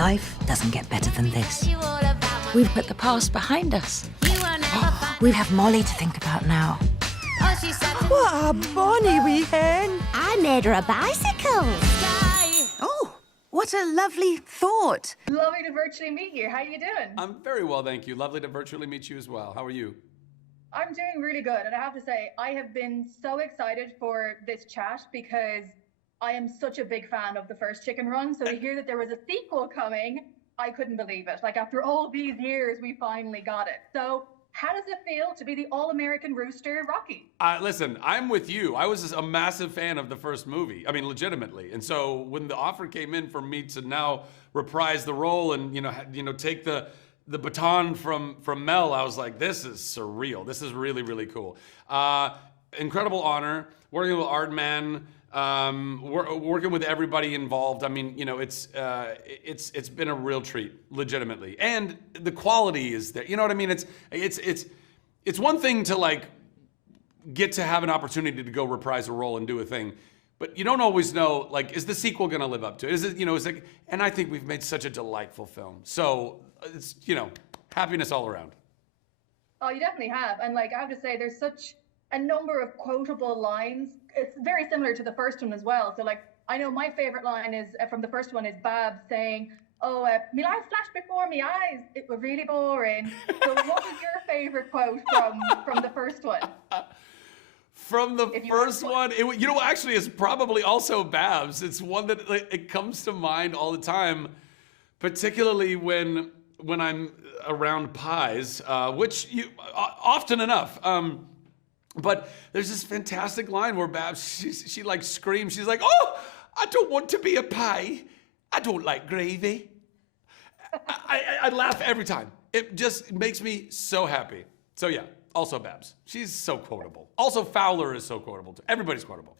Life doesn't get better than this. We've put the past behind us. We have Molly to think about now. What a bonny wee hen. I made her a bicycle. Oh, what a lovely thought. Lovely to virtually meet you. How you doing? I'm very well, thank you. Lovely to virtually meet you as well. How are you? I'm doing really good. And I have to say, I have been so excited for this chat because I am such a big fan of the first Chicken Run. So to hear that there was a sequel coming, I couldn't believe it. Like, after all these years, we finally got it. So how does it feel to be the all-American rooster, Rocky? Listen, I'm with you. I was a massive fan of the first movie. I mean, legitimately. And so when the offer came in for me to now reprise the role and take the baton from Mel, I was like, this is surreal. This is really, really cool. Incredible honor working with Aardman. Working with everybody involved. I mean, it's been a real treat, legitimately, and the quality is there. You know what I mean? It's one thing to like get to have an opportunity to go reprise a role and do a thing, but you don't always know, like, is the sequel going to live up to it? Is it, is like, and I think we've made such a delightful film. So it's, happiness all around. Oh, you definitely have, and like I have to say, there's such a number of quotable lines. It's very similar to the first one as well. So like, I know my favorite line is from the first one is Babs saying, "Oh, me life flashed before me eyes. It was really boring." So what was your favorite quote from the first one? From the first one, actually, it's probably also Babs. It's one that it comes to mind all the time, particularly when I'm around pies, which often enough. But there's this fantastic line where Babs, she like screams. She's like, "Oh, I don't want to be a pie. I don't like gravy." I laugh every time. It just makes me so happy. So yeah, also Babs. She's so quotable. Also Fowler is so quotable too. Everybody's quotable.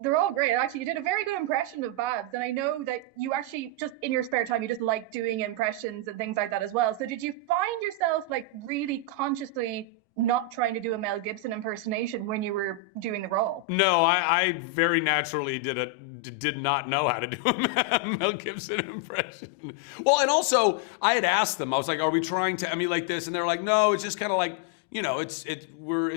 They're all great. Actually, you did a very good impression of Babs. And I know that you actually, just in your spare time, you just like doing impressions and things like that as well. So did you find yourself like really consciously not trying to do a Mel Gibson impersonation when you were doing the role? No, I very naturally did not know how to do a Mel Gibson impression. Well, and also I had asked them. I was like, "Are we trying to emulate this?" And they're like, "No, it's just kind of like, it's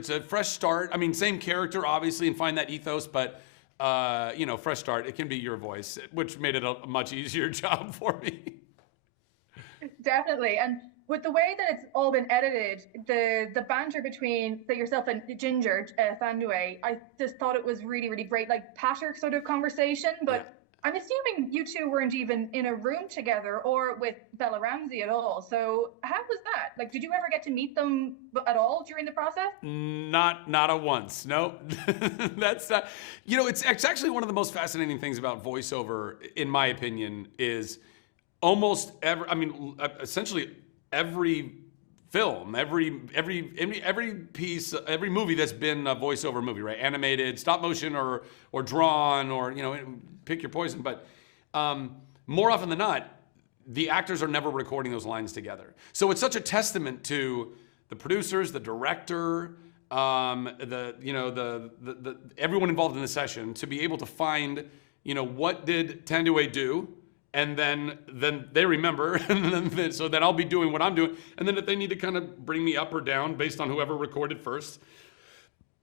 a fresh start. I mean, same character obviously, and find that ethos, but fresh start. It can be your voice," which made it a much easier job for me. Definitely. And with the way that it's all been edited, the banter between, say, yourself and Ginger, Thandue, I just thought it was really, really great, like patter sort of conversation. But yeah. I'm assuming you two weren't even in a room together or with Bella Ramsey at all. So how was that? Like, did you ever get to meet them at all during the process? Not a once. No. That's it's actually one of the most fascinating things about voiceover, in my opinion, is almost essentially every film, every piece, every movie that's been a voiceover movie, right? Animated, stop motion, or drawn, or pick your poison. But more often than not, the actors are never recording those lines together. So it's such a testament to the producers, the director, everyone involved in the session to be able to find, what did Thandue do? And then they remember, and so then I'll be doing what I'm doing. And then if they need to kind of bring me up or down based on whoever recorded first.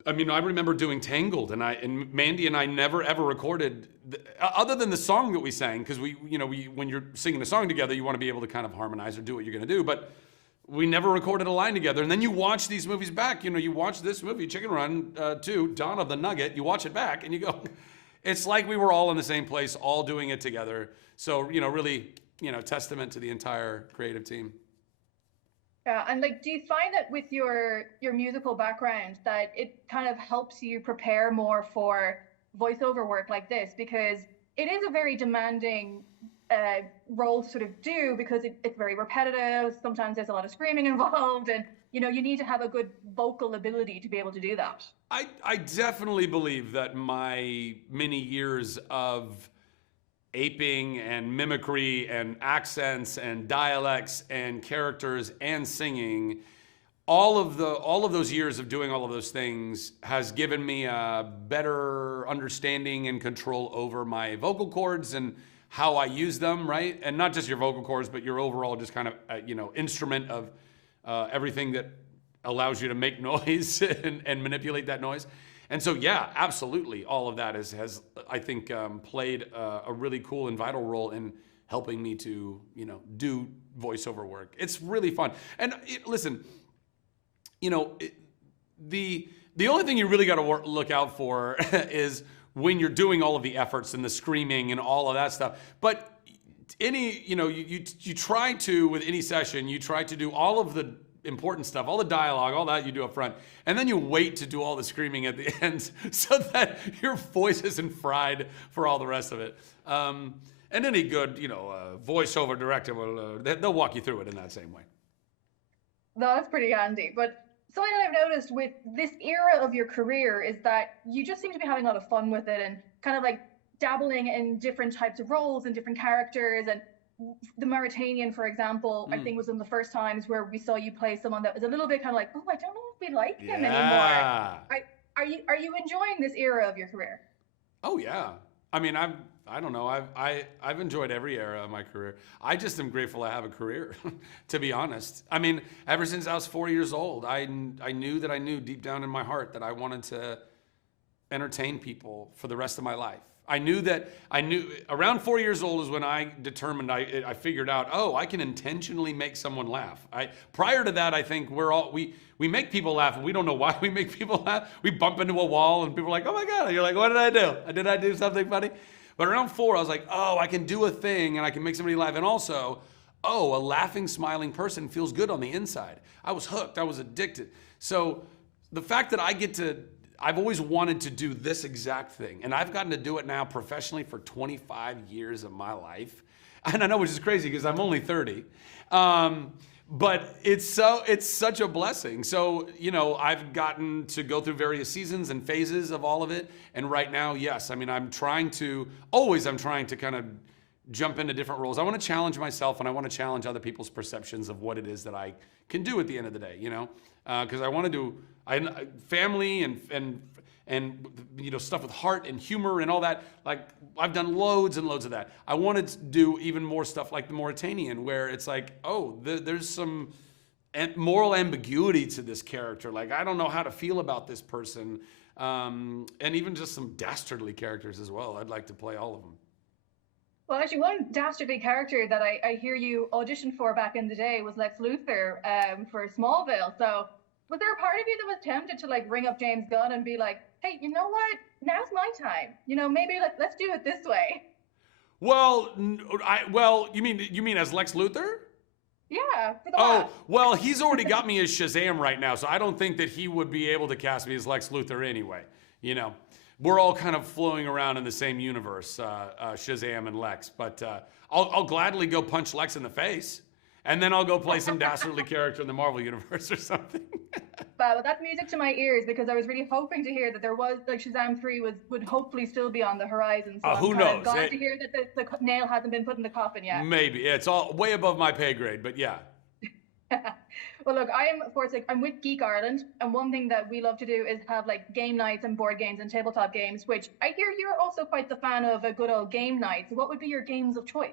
I mean, I remember doing Tangled, and Mandy and I never ever recorded, other than the song that we sang, because we when you're singing a song together, you want to be able to kind of harmonize or do what you're going to do. But we never recorded a line together. And then you watch these movies back. You watch this movie, Chicken Run 2, Dawn of the Nugget. You watch it back, and you go, it's like we were all in the same place, all doing it together. So, really, testament to the entire creative team. Yeah, and like, do you find that with your musical background that it kind of helps you prepare more for voiceover work like this? Because it is a very demanding role to sort of do, because it's very repetitive. Sometimes there's a lot of screaming involved, and you need to have a good vocal ability to be able to do that. I definitely believe that my many years of aping and mimicry and accents and dialects and characters and singing, all of those years of doing all of those things has given me a better understanding and control over my vocal cords and how I use them, right? And not just your vocal cords, but your overall just kind of, instrument of everything that allows you to make noise and manipulate that noise. And so, yeah, absolutely. All of that has I think, played a really cool and vital role in helping me to, do voiceover work. It's really fun. And listen, the only thing you really got to look out for is when you're doing all of the efforts and the screaming and all of that stuff. But you try to, with any session, you try to do all of the important stuff, all the dialogue, all that you do up front, and then you wait to do all the screaming at the end so that your voice isn't fried for all the rest of it. And any good, voiceover director will, they'll walk you through it in that same way. No, that's pretty handy. But something that I've noticed with this era of your career is that you just seem to be having a lot of fun with it and kind of like dabbling in different types of roles and different characters. And the Mauritanian, for example, I think was one of the first times where we saw you play someone that was a little bit kind of like, oh, I don't know if we like him anymore. Are you enjoying this era of your career? Oh yeah. I mean, I don't know. I've enjoyed every era of my career. I just am grateful I have a career, to be honest. I mean, ever since I was 4 years old, I knew that I knew deep down in my heart that I wanted to entertain people for the rest of my life. I knew around 4 years old is when I determined, I figured out, I can intentionally make someone laugh. Prior to that, I think we make people laugh and we don't know why we make people laugh. We bump into a wall and people are like, oh my God. And you're like, what did I do? Did I do something funny? But around 4, I was like, I can do a thing and I can make somebody laugh. And also, a laughing, smiling person feels good on the inside. I was hooked. I was addicted. So the fact that I've always wanted to do this exact thing. And I've gotten to do it now professionally for 25 years of my life. And I know, which is crazy because I'm only 30. But it's such a blessing. So, I've gotten to go through various seasons and phases of all of it. And right now, yes, I mean, I'm trying to kind of jump into different roles. I want to challenge myself and I want to challenge other people's perceptions of what it is that I can do at the end of the day, because I want to do family and stuff with heart and humor and all that. Like, I've done loads and loads of that. I wanted to do even more stuff like the Mauritanian, where it's like, there's some moral ambiguity to this character. Like, I don't know how to feel about this person. And even just some dastardly characters as well. I'd like to play all of them. Well, actually, one dastardly character that I hear you auditioned for back in the day was Lex Luthor for Smallville. So was there a part of you that was tempted to ring up James Gunn and be like, hey, you know what? Now's my time. Maybe let's do it this way. Well, you mean as Lex Luthor? Yeah. For the well, he's already got me as Shazam right now, so I don't think that he would be able to cast me as Lex Luthor anyway. We're all kind of flowing around in the same universe, Shazam and Lex. But I'll gladly go punch Lex in the face. And then I'll go play some dastardly character in the Marvel Universe or something. Well, that's music to my ears because I was really hoping to hear that there was, Shazam 3 would hopefully still be on the horizon. So who knows? I'm glad to hear that the nail hasn't been put in the coffin yet. Maybe. It's all way above my pay grade, but yeah. Well, look, I'm with Geek Ireland, and one thing that we love to do is have game nights and board games and tabletop games, which I hear you're also quite the fan of a good old game night. So what would be your games of choice?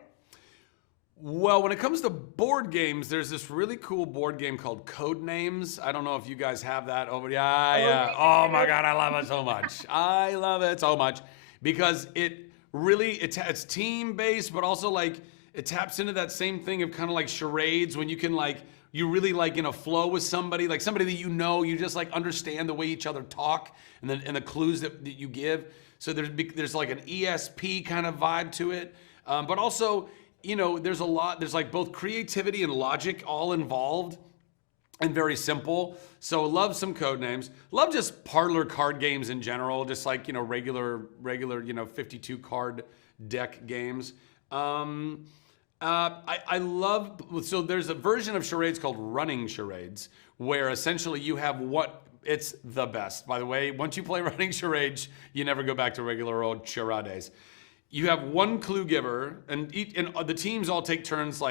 Well, when it comes to board games, there's this really cool board game called Codenames. I don't know if you guys have that over. Yeah. Oh my God, I love it so much. I love it so much because it's team based, but also it taps into that same thing of kind of like charades when you can you really in a flow with somebody, like somebody that you just understand the way each other talk and the clues that you give. So there's like an ESP kind of vibe to it, but also. There's both creativity and logic all involved and very simple. So love some Codenames. Love just parlor card games in general, just regular 52 card deck games. I love, so there's a version of charades called Running Charades where essentially you have it's the best. By the way, once you play Running Charades, you never go back to regular old charades. You have one clue giver, and the teams all take turns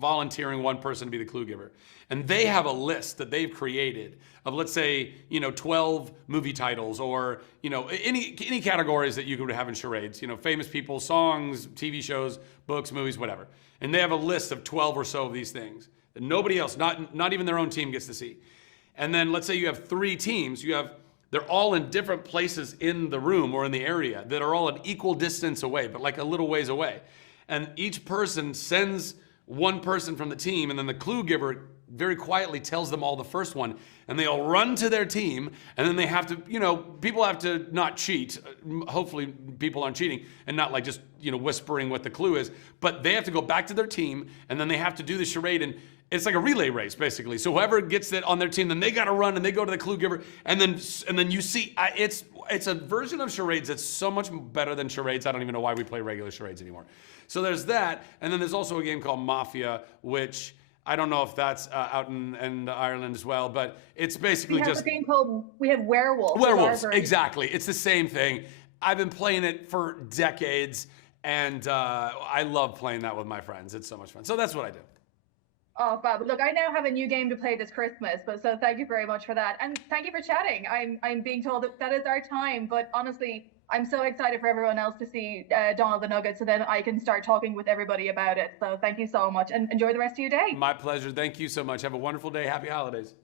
volunteering one person to be the clue giver. And they have a list that they've created of, let's say, 12 movie titles, or, any categories that you could have in charades, famous people, songs, TV shows, books, movies, whatever. And they have a list of 12 or so of these things that nobody else, not even their own team, gets to see. And then let's say you have 3 teams. They're all in different places in the room or in the area that are all an equal distance away, but like a little ways away. And each person sends one person from the team, and then the clue giver very quietly tells them all the first one, and they all run to their team, and then they have to, people have to not cheat. Hopefully people aren't cheating and not like just, whispering what the clue is, but they have to go back to their team, and then they have to do the charade, and it's like a relay race basically. So whoever gets it on their team, then they got to run and they go to the clue giver, and then you see, it's a version of charades that's so much better than charades. I don't even know why we play regular charades anymore. So there's that, and then there's also a game called Mafia, which I don't know if that's out in Ireland as well, but it's basically we have a game called Werewolves. Werewolves, exactly. It's the same thing. I've been playing it for decades, and I love playing that with my friends. It's so much fun. So that's what I do. Oh, fab. Look, I now have a new game to play this Christmas, so thank you very much for that. And thank you for chatting. I'm being told that is our time, but honestly, I'm so excited for everyone else to see Dawn of the Nugget, so then I can start talking with everybody about it. So thank you so much, and enjoy the rest of your day. My pleasure. Thank you so much. Have a wonderful day. Happy holidays.